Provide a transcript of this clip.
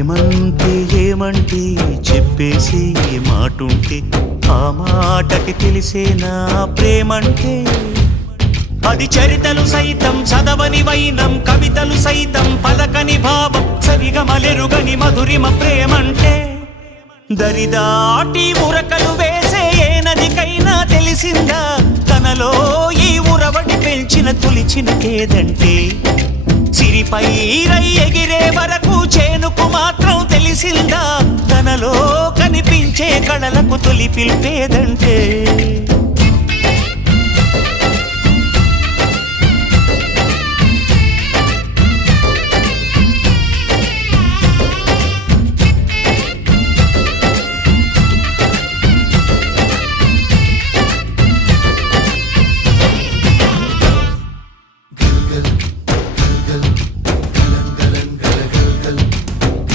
ప్రేమంటే ఏమంటే చెప్పేసి మాటుంటే ఆ మాటకి తెలిసేనా ప్రేమంటే. అది చరితలు సైతం చదవని వైనం, కవితలు సైతం పలకని భావం, సరిగమలెరుగని మధురిమ ప్రేమంటే. దరిదాటి ఉరకలు వేసే ఏ నదికైనా తెలిసిందా తనలో ఈ ఉరవడి పెంచిన తొలిచిన కేదంటే. సిరిపై రై ఎగిరే వరకు చేనుకు మాత్రం తెలిసిందా తనలో కనిపించే కళలకు తొలి పిలిపేదంటే.